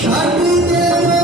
छठ देवे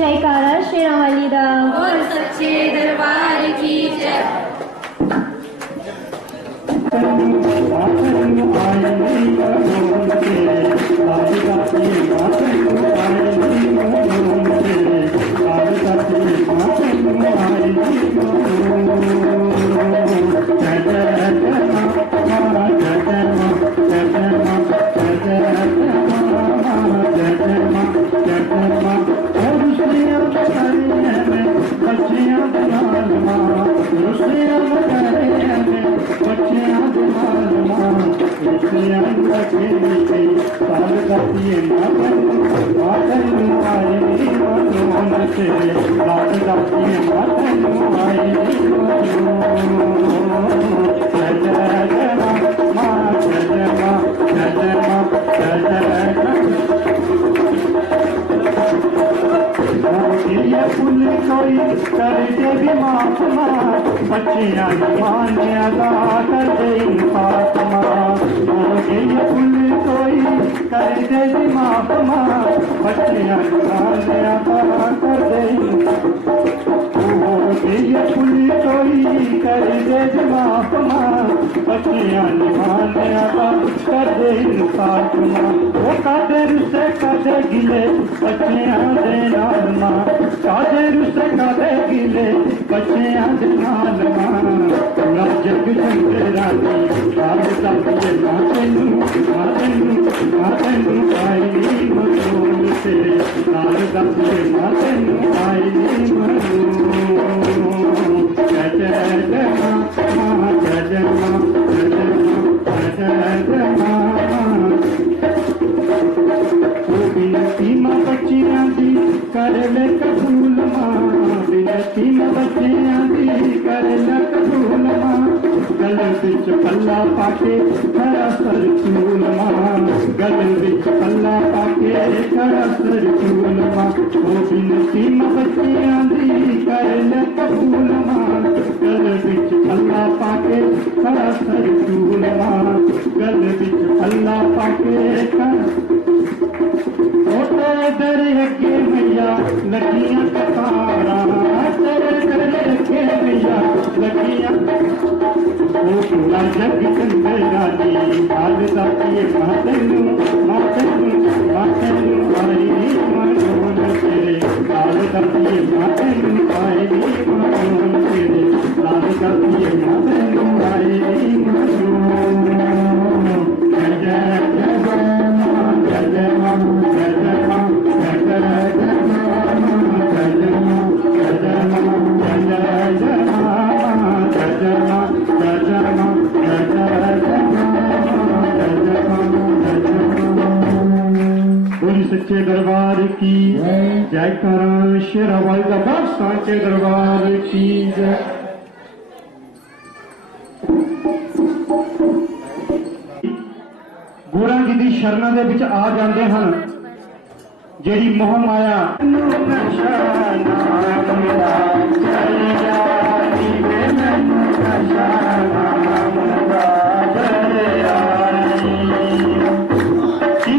जयकारा शेरा वाली दा और सच्चे दरबार की जय। बच्चियां मान अदा कर दे फातिमा ये फूल कोई कर दे माफमा बच्चियां मान अदा कर दे ये फूल कोई कर दे माफमा बच्चियां मान अदा कर दे फातिमा वो कादर से कादे गिले बच्चियां दे नाल मां कादर से कादे गिले बच्चियां दे नाल मां जग चंद्रानी काल साथे मातनु मातनु मातनु आई मनो से काल साथे मातनु आई मनो जय जय मां जय जय मां जय जय मां बिनती मां बच्चियां दी कर ले कबूल मां बिनती मां बच्चियां दी कर ले कबूल मां गल विच पल्ला पाके खरा सर चूल मां गल विच पल्ला पाके खरा सर चूल मां ओ बिनती मां बच्चियां दी कर ले कबूल मां गल विच पल्ला पाके खरा सर चूल मां गल विच पल्ला पाके खरा तेरे दर के मैया लगियां कतारा तेरे दर के मैया लगियां ओ पूरा जग चंद्रानी हाल दाती मातनु मातनु मातनु आई मनोन तेरे हाल दाती मातनु आई मनोन तेरे हाल दाती मातनु आई मनोन जय जय जय जय सच्चे दरबार की जयकारा शेरा वाली दा सच्चे दरबार की जय। गुरां जी दी शरणा दे विच आ जांदे हन जेड़ी मोह माया की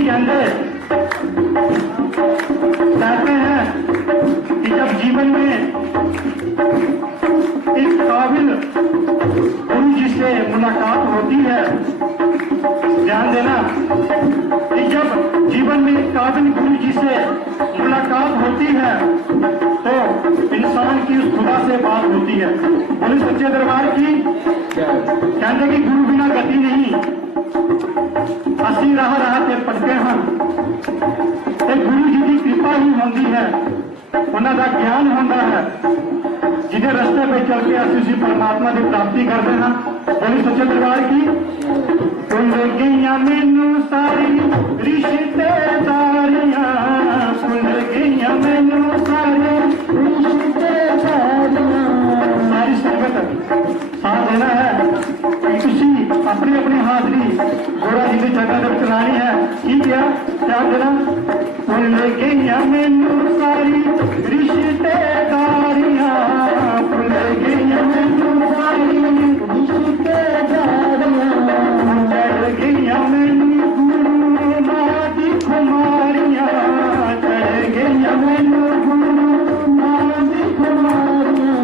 कहते हैं कि जब जीवन में एक काबिल गुरु जी से मुलाकात होती है, ध्यान देना कि जब जीवन में एक काबिल गुरु जी से मुलाकात होती है तो इंसान की उस खुदा से बात होती है। बोले सच्चे दरबार की कहते कि गुरु बिना गति नहीं, असी राह ते पटके हैं गुरु जी की कृपा ही होती है, उन्होंने ज्ञान होता है जिन्हें रस्ते पे चल के असि उसी परमात्मा की प्राप्ति करते हैं। बोली सच्चे दरबार की भुल गईया मैनू सारी रिश्तेदारियां भुल गईया मैनू सारी रिश्तेदारियां। सारी संगत साथ देना है कि अपनी अपनी हाजरी थोड़ा जी की जगह तक चलानी है। ठीक है, क्या देना भुल गई मैनू सारी रिश्तेदारियां, भुल गई मैनू सारी रिश्तेदारियां, चढ़ गई मैनू गुरु मां दी खुमारियां, चढ़ गई मैनू गुरु मां दी खुमारियां।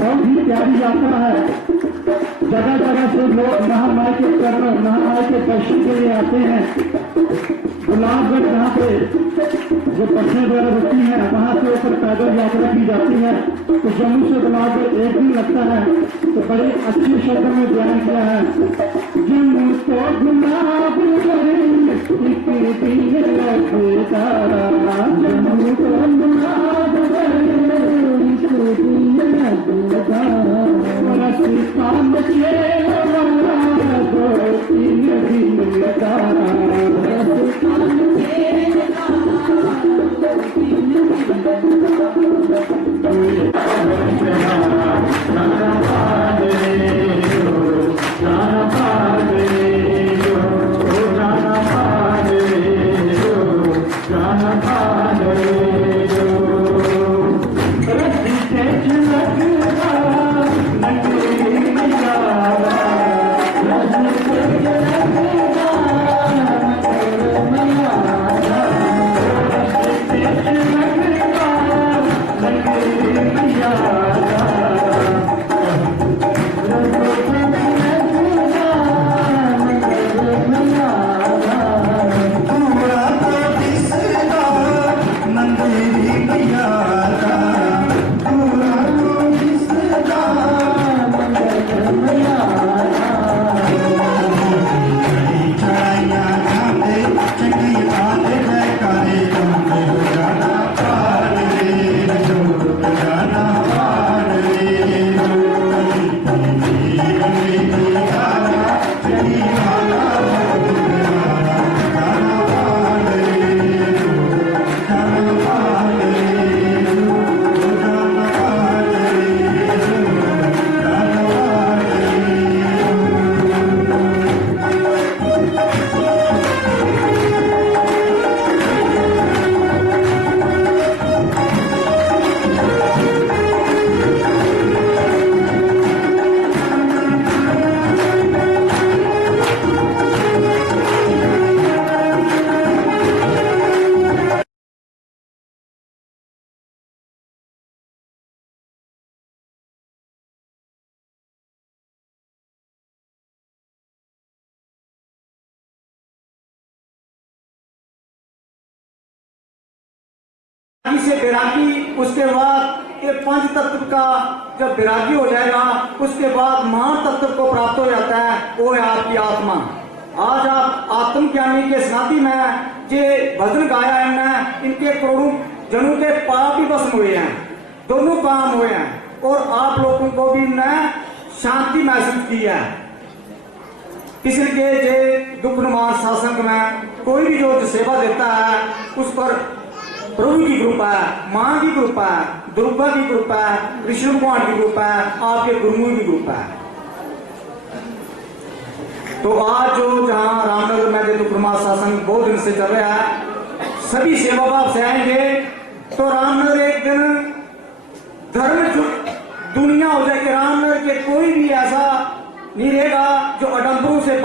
बहुत ही प्यारी यात्रा है। जगह जगह से लोग महामाई के दर्शन के लिए आते हैं। गुलाबगढ़ जहाँ पे जो पक्षियों द्वारा रुकती है वहाँ से ऊपर पैदल यात्रा की जाती है। तो जम्मू से गुलाबगढ़ एक दिन लगता है। तो बड़े अच्छे शब्दों में बयान किया है, जम्मू तो गुलाबगढ़ एक दिन लगता, जम्मू तो गुलाबगढ़ काम के दो तीन दिन से बैरागी, उसके बाद ये पंच तत्व का जब बैरागी हो जाएगा उसके बाद महान तत्व को प्राप्त हो जाता है, वो है आपकी आत्मा। आज आप आत्मज्ञानी के स्नाति में जे भजन गाया है, इनके करोड़ों जनों के पाप भी भस्म हुए हैं, दोनों काम हुए हैं और आप लोगों को भी न शांति महसूस की है। इसलिए जे दुख निवारण शासन में कोई भी जो सेवा देता है उस पर प्रभु की कृपा है, मां की कृपा है, दुर्गा की कृपा है, विष्णु भगवान की कृपा है, आपके गुरुमुख की कृपा है। तो आज जो जहां रामनगर में दुख निवारण शासन बहुत दिन से चल रहा है, सभी सेवा भाव से आएंगे तो रामनगर एक दिन धर्म दुनिया हो जाएगी। रामनगर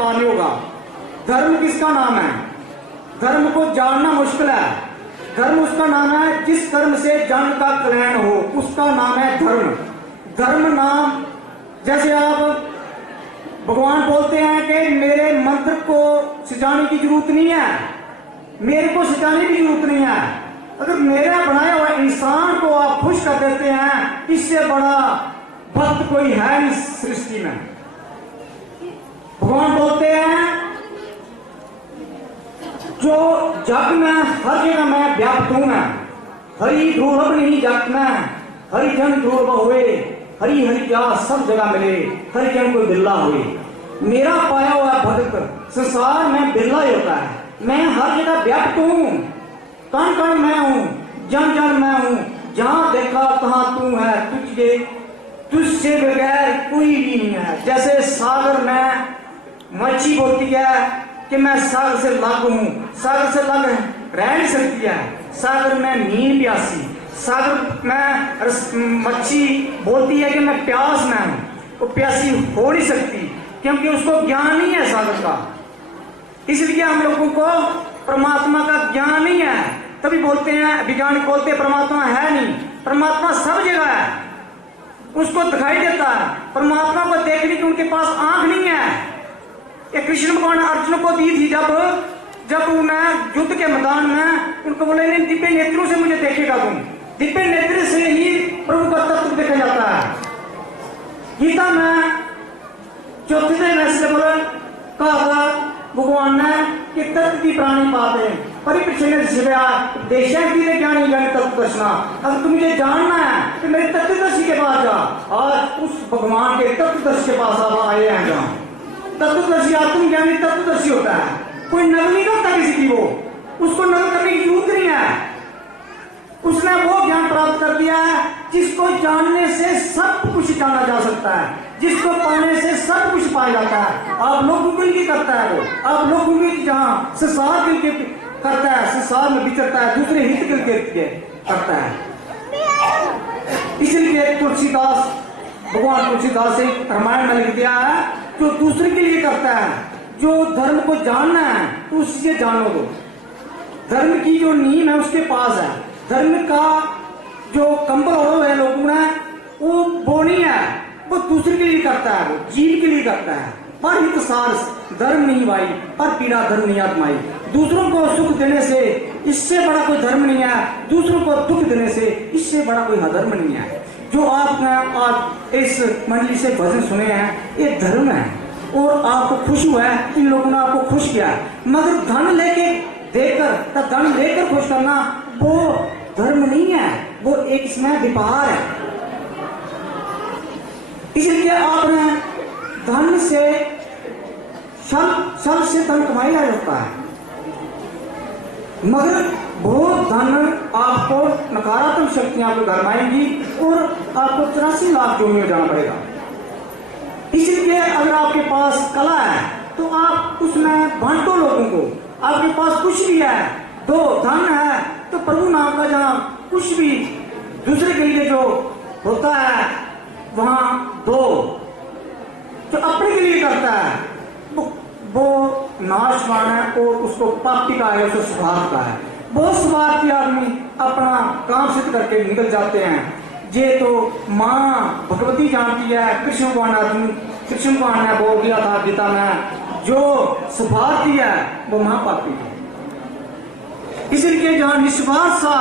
पार नहीं होगा। धर्म किसका नाम है? धर्म को जानना मुश्किल है। धर्म उसका नाम है जिस कर्म से जन का कल्याण हो, उसका नाम है धर्म। धर्म नाम, जैसे आप भगवान बोलते हैं कि मेरे मंत्र को सजाने की जरूरत नहीं है, मेरे को सजाने की जरूरत नहीं है। अगर मेरा बनाया हुआ इंसान को आप खुश कर देते हैं, इससे बड़ा भक्त कोई है नहीं सृष्टि में। भगवान बोलते हैं जो जग में हर जगह मैं व्याप्त हूं मैं, हरि दुर्लभ नहीं जग में, हरिजन दुर्लभ हुए, हरि हरि क्या सब जगह मिले, हरिजन को बिरला हुए। मेरा पाया हुआ भक्त संसार में बिरला ही होता है। मैं हर जगह व्याप्त हूं, कण कण मैं हूं, जन जन मैं हूं, जहां देखा तहां तू है, तुझे तुझसे बगैर कोई भी नहीं है। जैसे सागर में मच्छी बोलती है कि मैं सागर से लग हूं, सागर से लग रह नहीं सकती है, सागर में नींद प्यासी, सागर में मच्छी बोलती है कि मैं प्यास में हूं, वो प्यासी हो नहीं सकती क्योंकि उसको ज्ञान नहीं है सागर का। इसलिए हम लोगों को परमात्मा का ज्ञान नहीं है, तभी बोलते हैं वैज्ञानिक बोलते हैं परमात्मा है नहीं। परमात्मा सब जगह है, उसको दिखाई देता है। परमात्मा को देखने की उनके पास आंख नहीं है। ये कृष्ण भगवान अर्जुन को दी थी जब उन्हें युद्ध के मैदान में उनको बोले नहीं, दिव्य नेत्रों से मुझे देखेगा तुम। दिव्य नेत्र से ही प्रभु का तत्व देखा जाता है। गीता में चौथे में से बोला कहा भगवान ने कि तत्व की प्राणी पाते परिप्रश्न देशा की ज्ञानी ज्ञानी तत्व दर्शना। अगर तुम मुझे जानना है तो मेरे तत्वदर्शी के पास जा। आज उस भगवान के तत्वदर्शी के पास आप आए हैं। जहाँ तत्वदर्शी आत्मज्ञानी तत्वदर्शी होता है, कोई नकल नहीं करता किसी की, वो उसको नकल करने की जरूरत नहीं है। उसने वो ज्ञान प्राप्त कर दिया है जिसको जानने से सब कुछ जाना जा सकता है, जिसको पाने से सब कुछ पाया जाता है। आप लोगों के लिए करता है वो, आप लोगों के जहाँ संसार के लिए करता है, संसार में विचरता है, दूसरे हित के लिए करता है। इसलिए तुलसीदास, भगवान तुलसीदास से रामायण में लिख दिया है जो दूसरे के लिए करता है, जो धर्म को जानना है तो उसी से जानो दो। धर्म की जो नींव है उसके पास है। धर्म का जो कंबल हो है लोगों ने वो नहीं है, वो दूसरे के लिए करता है, वो जीव के लिए करता है। पर हित सार धर्म नहीं भाई, पर पीड़ा धर्म नहीं आत्माई। दूसरों को सुख देने से इससे बड़ा कोई धर्म नहीं है, दूसरों को दुख देने से इससे बड़ा कोई धर्म नहीं है। जो आपने आज इस मंडली से भजन सुने हैं ये धर्म है, और आपको खुश हुआ है, इन लोगों ने आपको खुश किया है। मगर धन लेके देकर, धन लेकर खुश करना वो धर्म नहीं है, वो एक इसमें व्यापार है। इसलिए आपने धन से छल से धन कमाया जा सकता है, मगर वो धन आपको नकारात्मक शक्तियां आपको घरमाएंगी और आपको 83 लाख जोड़ी में जाना पड़ेगा। इसलिए अगर आपके पास कला है तो आप उसमें बांटो लोगों को। आपके पास कुछ भी है, दो, धन है तो प्रभु नाम का जहाँ कुछ भी दूसरे के लिए जो होता है वहां दो। जो अपने के लिए करता है वो नाशवान है और उसको पापी का है, उसको स्वार्थ का है। बहुत स्वार्थी आदमी अपना काम सिद्ध करके निकल जाते हैं। ये तो माँ भगवती जानती है, कृष्ण भगवान ने बोल दिया था गीता में, जो स्वार्थी है वो महापापी है। इसलिए जहाँ निस्वार्थ सा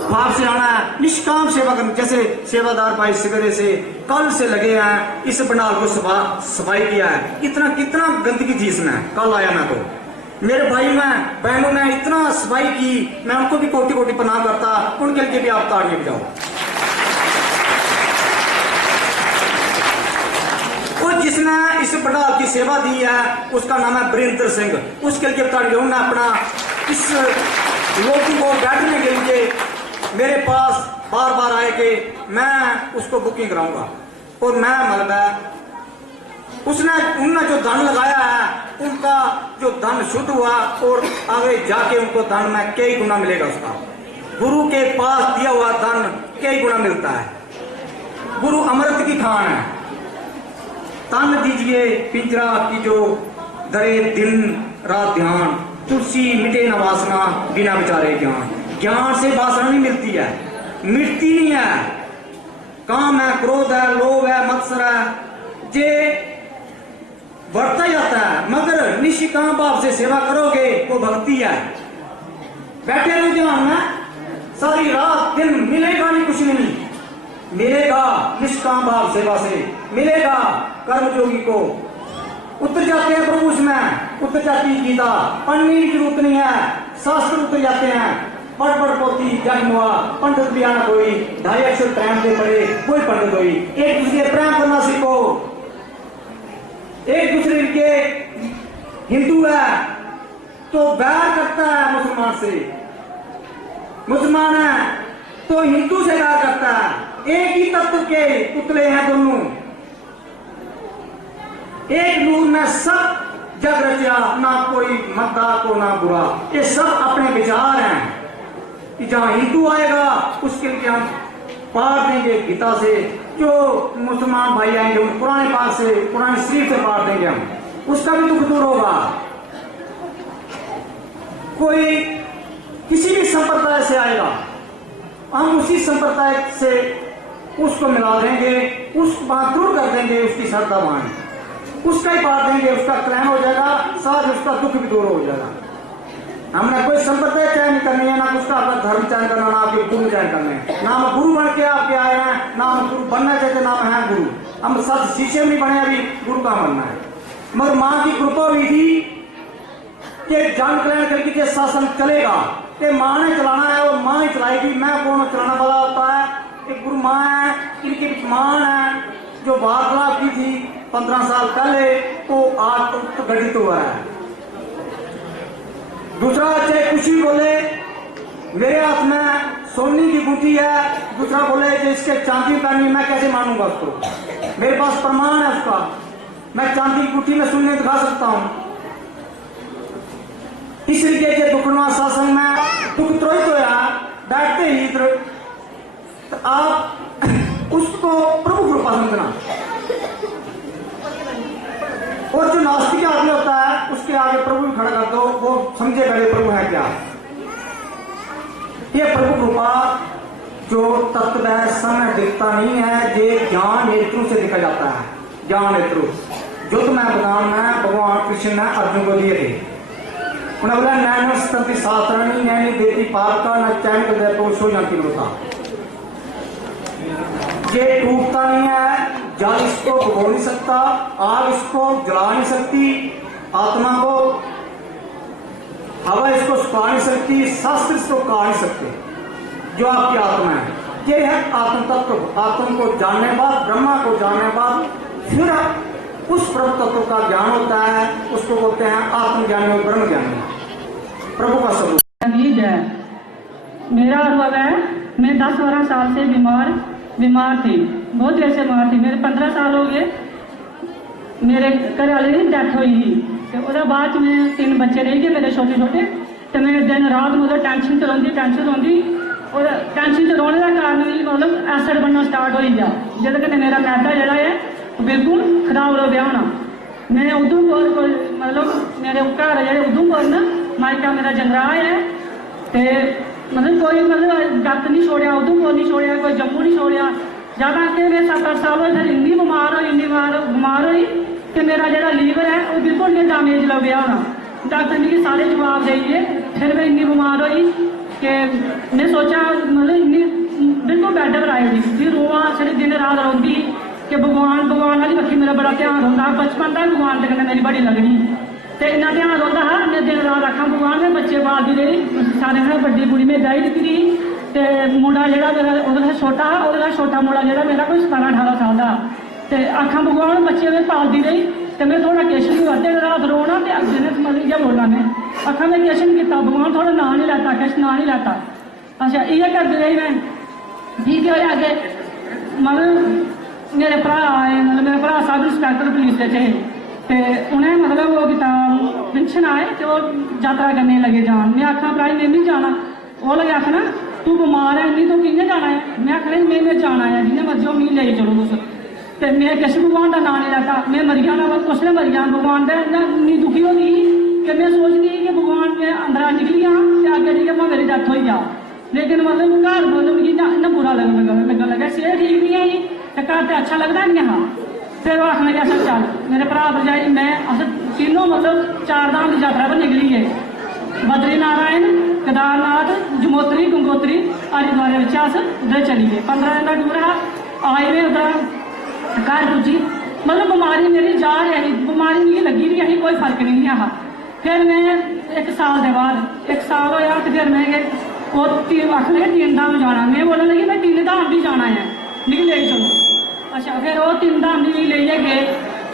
भाव से आना है, निष्काम सेवा करना। जैसे सेवादार भाई सिगरे से कल से लगे हैं, इस पंडाल को सफाई किया है। कितना गंदगी थी इसमें, कल आया मैं तो मेरे भाई में बहनों ने इतना सफाई की, मैं उनको भी कोटि कोटि प्रणाम करता, उनके लिए भी आप ताड़ियां बजाओ। और जिसने इस पंडाल की सेवा दी है उसका नाम है वीरेंद्र सिंह, उसके लिए ताड़ियां। उन्होंने अपना इस लोगों को बैठने के लिए मेरे पास बार बार आए कि मैं उसको बुकिंग कराऊंगा, और मैं मतलब उन्होंने जो धन लगाया है उनका जो धन शुद्ध हुआ और आगे जाके उनको धन में कई गुना मिलेगा। उसका गुरु के पास दिया हुआ धन कई गुना मिलता है। गुरु अमृत की खान है। तन दीजिए पिंजरा की जो धरे दिन रात ध्यान, तुलसी मिटे न वासना, बिना विचारे ज्ञान। ज्ञान से वासना नहीं मिलती है, मिटती नहीं है। काम है, क्रोध है, लोभ है, मत्सर है, जे बढ़ता जाता है। मगर निष्काम भाव से सेवा करोगे वो भक्ति है। बैठे रहो ध्यान में सारी रात दिन, मिलेगा नहीं कुछ नहीं, मिलेगा निष्काम भाव सेवा से, मिलेगा कर्म योगी को। उतर जाते हैं प्रभु उसमें, उतर जाती है गीता, पढ़ने की जरूरत नहीं है, शास्त्र उतर जाते हैं। पढ़ पोती जन्म हुआ, पंडित भी आना कोई, 2.5 अक्षर प्रेम से पढ़े कोई पंडित हुई। एक दूसरे प्रेम करना सीखो, एक दूसरे के। हिंदू है तो बैर करता है मुसलमान से, मुसलमान है तो हिंदू से बैर करता है। एक ही तत्व के पुतले हैं दोनों, एक नूर में सब जग रचा, ना कोई मद्दा को ना बुरा। ये सब अपने विचार हैं कि जहां हिंदू आएगा उसके लिए हम पार देंगे गीता से, जो मुसलमान भाई आएंगे उन पुराने पाक से, पुराने शरीफ से पार देंगे हम, उसका भी दुख दूर होगा। कोई किसी भी संप्रदाय से आएगा, हम उसी संप्रदाय से उसको मिला देंगे, उस बात दूर कर देंगे, उसकी श्रद्धा मान उसका ही पार देंगे, उसका कल्याण हो जाएगा, साथ उसका दुख भी दूर हो जाएगा। हमने कोई संप्रदाय चयन नहीं करनी है, ना उसका अपना धर्म चयन करना, ना आपके गुरु चयन करने। ना हम गुरु बन के आपके आए हैं, ना हम गुरु बनना चाहते, ना हम हैं गुरु। हम सब शीशे नहीं बने, अभी गुरु का बनना है। मगर माँ की कृपा हुई थी कि जन कल्याण करके जो शासन चलेगा, कि माँ ने चलाना है, वो माँ ही चलाएगी। मैं कौन चलाने वाला होता है? एक गुरु माँ है, इनकी मान है, जो वार्तालाप की थी 15 साल पहले, वो आज तो घटित हुआ है। दूसरा, चाहे कुछ ही बोले, मेरे हाथ में सोने की बूटी है, दूसरा बोले कि इसके चांदी पहनी, मैं कैसे मानूंगा उसको? मेरे पास प्रमाण है उसका, मैं चांदी की बूटी में सुनने दिखा सकता हूं। इस तरीके के दुखनवा शासन में दुख त्रोहित होया, बैठते ही तो आप उसको प्रभु कृपा समझना। और जो नास्तिक आदमी होता है उसके आगे प्रभु खड़ा कर दो, वो समझे गए प्रभु है क्या। ये प्रभु कृपा जो तत्व है समय दिखता नहीं है, ये ज्ञान नेत्रों से दिखा जाता है। ज्ञान नेत्रों जो तुम्हें बदाम में भगवान कृष्ण ने अर्जुन को दिए थे। उन्हें बोला नैन स्तंति शास्त्राणी नैनी देती पाप का न चैन कर दे तो सो जाती होता। ये टूटता नहीं है, जल इसको भगो नहीं सकता, आग इसको जला नहीं सकती, आत्मा को हवा इसको सुखा नहीं सकती, शास्त्र इसको काट नहीं सकते। जो आपकी आत्मा है, ये है आत्म तत्व। आत्म को जानने बाद, ब्रह्मा को जानने बाद, फिर उस ब्रह्म तत्व का ज्ञान होता है, उसको बोलते हैं आत्मज्ञानी और ब्रह्म ज्ञानी, प्रभु का स्वरूप। मेरा अनुभव है, मैं 10-12 साल से बीमार थी, बहुत देर से बीमार थी। मेरे 15 साल हो गए, मेरे घर वाले की डेथ हुई थी। तो उसके बाद में 3 बच्चे रह गए मेरे छोटे छोटे। तो मैं दिन रात मतलब टेंशन तो रोंदी और टेंशन तो रोने का कारण भी मतलब एसिड बनना स्टार्ट हो गया, जिस कन्नै मेरा मैदा जड़ा है बिल्कुल खराब हो गया होना। मैं उधमपुर को मतलब मेरे घर जेह्ड़े उधमपुर न, मायका मेरा जंगराह है, तो मतलब कोई मतलब डक नहीं छोड़िया, उधमपुर नहीं छोड़िया, कोई जम्मू नहीं छोड़िया। ज्यादा कि मैं 7-8 साल हो फिर इन्नी बीमार हुई कि मेरा जो लीवर है वो बिल्कुल नहीं डैमेज लग गया होना। डॉक्टर ने सारे जवाब दे दिए। फिर मैं इन्नी बीमार हुई कि मैं सोचा मतलब इन्नी बिल्कुल बैड पर आई थी, फिर रोआ सारे दिन रात रोंदी कि भगवान वाली बक्खी मेरा बड़ा ध्यान होंदा। बचपन तक भगवान के कन्नै मेरी बड़ी लगनी, तो इन्ना ध्यान होंदा हा। मैं दिन रात आखा भगवान में बच्चे पालती रही, सारे ने बड़ी कुड़ी में ब्याही दित्ती रही। तो मुंडा जो मेरा छोटा हा, वो छोटा मुंडा जो मेरा कोई 17-18 साल का। तो आखा भगवान बच्चे में पालती रही, तो मैं थोड़ा किश नहीं हुआ, दिन रात रोना तो दिन मतलब इयै बोलना। मैं आखा मैं किश नहीं किया, भगवान थोड़ा ना नहीं लैता, किश ना नहीं लैता। अच्छा इयै करती रही मैं। ठीक है अगे मतलब मेरे भरा आए, मतलब मेरे भरा सब इंस्पैक्टर पुलिस के थे, तो उन्हें मतलब वो किता पेंशन आए तो वो यात्रा करने लगे जान। मैं आखा भरा मैं नहीं जाना, वो लगे आखना तू बीमार है नहीं तो कि'यां जाना है। मैं आखना मैं जाना है, जिन्हें मर्जी हो मिगी ले चलो तुस। तो मैं किसी भगवान का नाम नहीं लेता, मैं मरी जाना बस कुछ मरी जा भगवान का इन्नी दुखी होगी कि मैं सोचती कि भगवान मैं अंदर निकली हाँ तो आगे ठीक है मेरी डेथ हो जा। लेकिन मतलब घर मतलब मिगी इन्ना बुरा लगन लगा सेहत ठीक नहीं है तो घर तो अच्छा लगता नहीं हाँ। फिर वो आखने लगे चल मेरे भरा भरजाई मैं अस तीनों मतलब 4 धाम की यात्रा पर निकली है, बद्री नारायण केदारनाथ जमोत्री गंगोत्री हरिद्वार अस उधर चली गए। 15 दिन का टूर है, आए में उधर घर पुजी मतलब बीमारी मेरी जा रही बीमारी मुझे लगी नहीं है, कोई फर्क नहीं है। फिर मैं 1 साल के बाद 1 साल होया तो फिर मैं वो आख लगे 3 धाम जाना, मैं बोलने लगी मैं 3 धाम भी जाना है निकले चलो। अच्छा फिर वो 3 धाम भी ले गए,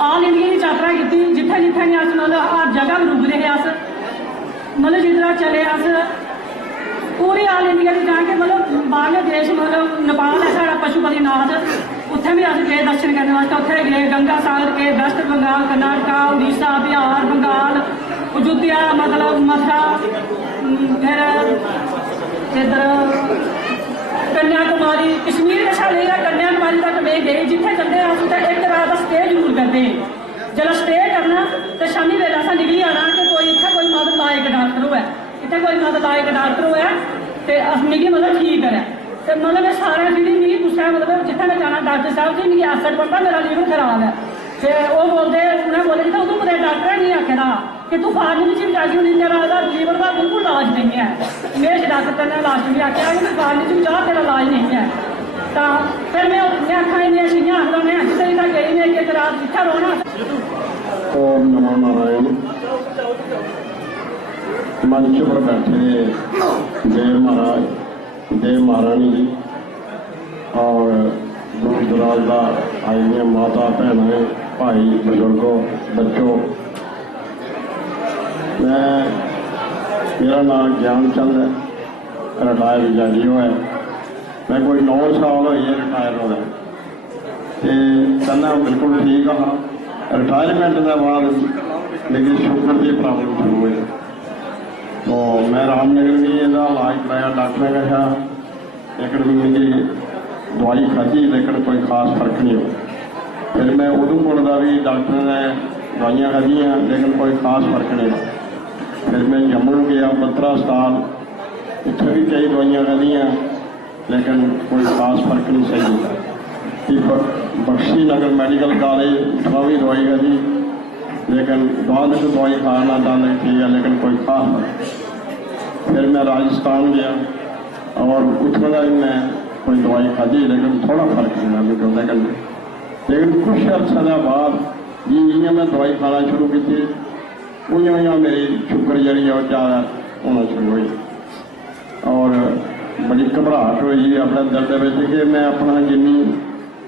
ऑल इंडिया की यात्रा की जिथे जिथे ने अस मतलब हर जगह रुक रहे अस मतलब जिधर चले अस पूरी ऑल इंडिया की जाके मतलब बाहरले देश मतलब नेपाल है साढ़ा पशुपतिनाथ उत्थे भी अस गए दर्शन करने वास्ते, उत्थे गए गंगा सागर के वेस्ट बंगाल कर्नाटका उड़ीसा बिहार बंगाल अयोध्या मतलब मथुरा फिर इधर कन्याकुमारी कश्मीर का साढ़े कन्याकुमारी तक मैं गई जिथे चलते अस उत्थे 1 रात स्टे जरूर करते जब स्टे करना तो शामी वेले अस निकली आना कि कोई इतना कोई मदद लायक डॉक्टर होए इतने कोई मदद लायक डॉक्टर होए तो मिगी मतलब ठीक करे तो मतलब मैं सारा फिर मिगी पूछा मतलब जिथे मैं जाना डॉक्टर साहब जी मिगी एसिड पड़ता मेरा लीवर खराब है। फिर वो बोलते उन्हें बोले जी उधर मेरे डॉक्टर नहीं आखेदा कि तू फार्मेसी में जाके उन्हें तेरा लीवर का बिल्कुल इलाज नहीं है। मेरे डॉक्टर ने लास्ट भी आख्या कि फार्मेसी में जा तेरा इलाज नहीं है। तो फिर मैं आखा इन्नियां चीज़ां आखदा मैं जिथे तक गई मैं 1 रात इत्थे रौना। ओम नमो नारायण। मंच पर बैठे देव महाराज देव महारानी जी और दूर दराज का आई हुई माता भैन भाई बुजुर्गों बच्चों, मेरा नाम ज्ञानचंद है, रिटायर जज है। मैं कोई 9 साल हुई है रिटायर होने तो पहला बिल्कुल ठीक हाँ, रिटायरमेंट के बाद लेकिन शुगर की प्रॉब्लम शुरू हुई तो मैं रामनगर भी इसका इलाज कराया डॉक्टर ने कहा, लेकिन मुझे दवाई खाधी लेकिन कोई खास फर्क नहीं हो। फिर मैं उधमपुर का भी डॉक्टर ने दवाइयाँ खाधियाँ लेकिन कोई खास फर्क नहीं हो। फिर मैं जम्मू गया बत्रा अस्पताल, उत्थे भी कई दवाइयाँ खाधियाँ लेकिन कोई खास फर्क नहीं सही। बख्शी नगर मेडिकल कॉलेज उत्थों भी दवाई खाधी लेकिन बाद में दवाई खाना डालने ठीक है लेकिन कोई खास फर्क। फिर मैं राजस्थान गया और उत्थों का भी मैं कोई दवाई खाधी लेकिन थोड़ा फर्क नहीं लेकिन कुछ अर्सा बाद जियां मैं दवाई खाना शुरू की उं मेरी शुगर जी ज़्यादा होना शुरू हुई और बड़ी घबराहट हुई अपने दिल के कि मैं अपना जिनी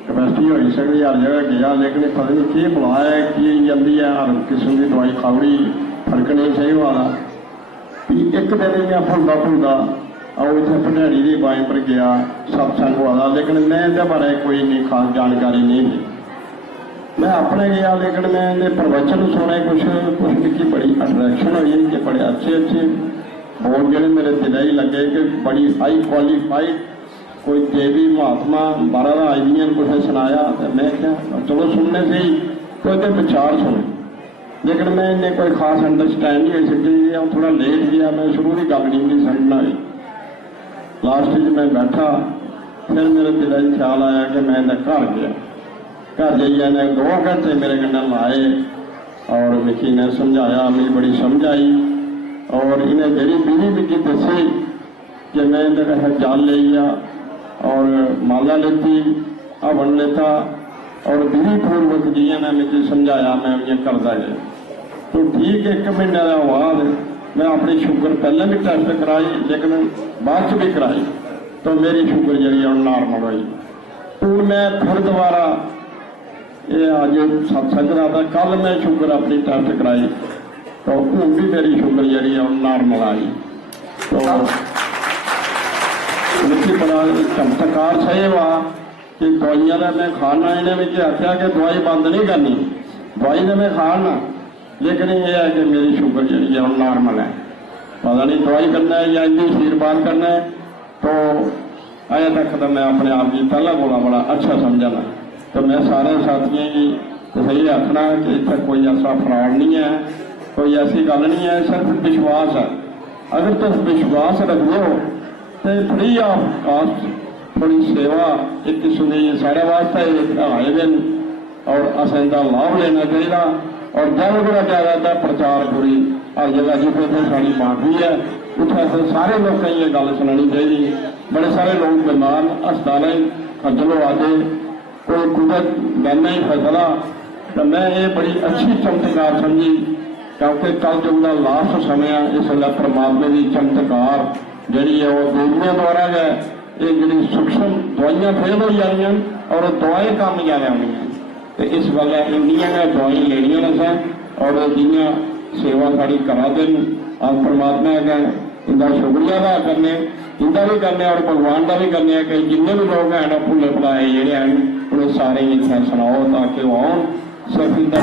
कैपेसिटी हो सकती हर जगह गया लेकिन पता नहीं कि बुलाया की जाती है हर किस्म की दवाई खावड़ी फर्क नहीं सही हुआ। एक दिन मैं भुलदा भुलदा और इतने भंडारी की बाई पर गया सत्संग हुआ लेकिन मैं इस बारे कोई नहीं खास जानकारी नहीं थी। मैं अपने गया लेकिन मैं इन्हें प्रवचन सुने कुछ की बड़ी अट्रैक्शन हुई कि बड़े अच्छे बोल जो मेरे दिल ही लगे कि बड़ी हाई क्वालीफाइड कोई देवी महात्मा 12 आईडियां कुछ सुनाया तो मैं क्या चलो सुनने से ही कोई तो विचार सुने लेकिन मैं इन्हें कोई खास अंडरस्टैंड नहीं हो सकी। थोड़ा लेट गया मैं शुरू की गल नहीं समझना आई। लास्ट मैं बैठा फिर मेरे दिल में ख्याल आया कि मैं इन्हें घर गया घर जाइए ने 2 घंटे मेरे कन्ने लाए और मिकी ने समझाया मेरी बड़ी समझ आई और इन्हें जी बीवी मिकी दसी कि मैं इन्हें जल ले गया और माला लेती हवन लेता और विधि पूर्वक जी ने मुझे समझाया मैं उन्हें करता गया। तो ठीक 1 महीने के बाद मैं अपनी शुगर पहले भी टेस्ट कराई लेकिन बाद भी कराई तो मेरी शुगर जी नॉर्मल हुई। हूँ मैं फिर दोबारा ये अज सत्संग था कल मैं शुगर अपनी टेस्ट कराई तो हूँ भी मेरी शुगर जी नॉर्मल आई। तो मुझे बड़ा चमत्कार सही हुआ कि दवाइयां का मैं खाना इन्हें मुझे आख्या कि दवाई बंद नहीं करनी दवाई तो मैं खाना लेकिन ये है कि मेरी शुगर जी नॉर्मल है। पता नहीं दवाई करना है या इनकी आशीर्वाद करना है तो अजे तक तो मैं अपने आप की पहला बोला बड़ा अच्छा समझना तो मैं सारे साथियों की सही आखना कि इतना कोई ऐसा फ्रॉड नहीं है, कोई ऐसी गल नहीं है, सिर्फ विश्वास है। अगर तुम विश्वास रख लो तो फ्री ऑफ कास्ट थोड़ी सेवा एक किस्म की साढ़े वास्ते आए दिन और असें इनका लाभ लेना चाहिए। और जब बड़ा ज्यादा प्रचार पूरी हर जगह जितने तो साड़ी माफी है उत्थे तो सारे लोगों ये गल सुनानी चाहिए। बड़े सारे लोग बीमार हस्पताल खज्जल आते कोई कुदरत गहना ही फसला, तो मैं ये बड़ी अच्छी चमत्कार समझी क्योंकि कल जुग का लास्ट समय इस वे परमात्मा की चमत्कार जी है वो गोलियां द्वारा है। ये जी सूक्ष्म दवाइयां फेल हो जा रही और दवाएं काम जा रही तो इस गल इंडिया दवाई लेनिया ने और जिन्हें सेवा साड़ी करा देन और परमात्मा है इनका शुक्रिया अदा करने, इनका भी करने और भगवान का भी करने कि जिन्हें भी लोग हैं भुले भुलाए जोड़े हैं उन्हें सारे इतना सुनाओ ताकि वो आन सिर्फ लगे